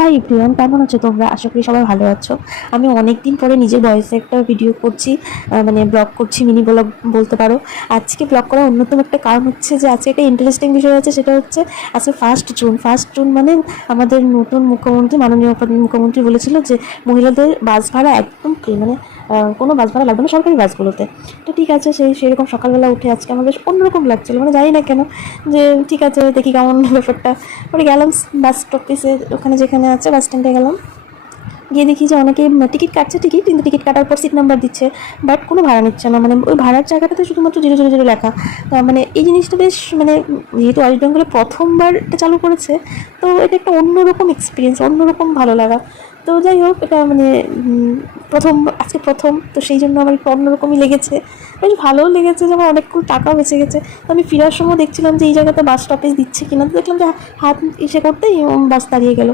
Hi everyone, কেমন আছো তোমরা? আশা করি সবাই ভালো আছো। আমি অনেকদিন পরে নিজের ভয়েসে একটা ভিডিও করছি, মানে ব্লগ করছি, মিনি ব্লগ বলতে পারো। আজকে ব্লগ করার অন্যতম একটা কারণ হচ্ছে যে আজকে একটা ইন্টারেস্টিং বিষয় আছে, সেটা হচ্ছে আজকে 1 জুন। 1 জুন মানে আমাদের নতুন মুখ্যমন্ত্রী, মাননীয় মুখ্যমন্ত্রী বলেছিল যে মহিলাদের বাস ভাড়া একদম ফ্রি, মানে কোনো বাস ভাড়া লাগবে না সরকারি বাসগুলোতে। তো ঠিক আছে, সেরকম সকালবেলা উঠে আজকে আমার বেশ অন্যরকম লাগছিলো, মানে জানি না কেন, যে ঠিক আছে দেখি কেমন ব্যাপারটা। পরে গেলাম বাস স্টপেজে, ওখানে যেখানে আছে বাস স্ট্যান্ডে গেলাম, গিয়ে দেখি যে অনেকে টিকিট কাটছে ঠিকই, কিন্তু টিকিট কাটার পর সিট নাম্বার দিচ্ছে, বাট কোনো ভাড়া নিচ্ছে না। মানে ওই ভাড়ার জায়গাটাতে শুধুমাত্র 000 লেখা। মানে এই জিনিসটা বেশ, মানে যেহেতু ওয়েস্ট বেঙ্গলে প্রথমবার এটা চালু করেছে, তো এটা একটা অন্যরকম এক্সপিরিয়েন্স, অন্যরকম ভালো লাগা। তো যাই হোক, এটা মানে আজকে প্রথম, তো সেই জন্য আমার একটু অন্যরকমই লেগেছে, বেশ ভালোও লেগেছে, যেমন অনেকক্ষণ টাকাও বেঁচে গেছে। তো আমি ফেরার সময় দেখছিলাম যে এই জায়গাতে বাস স্টপেজ দিচ্ছে কিনা, তো দেখলাম যে হাত ইসে করতেই বাস দাঁড়িয়ে গেল।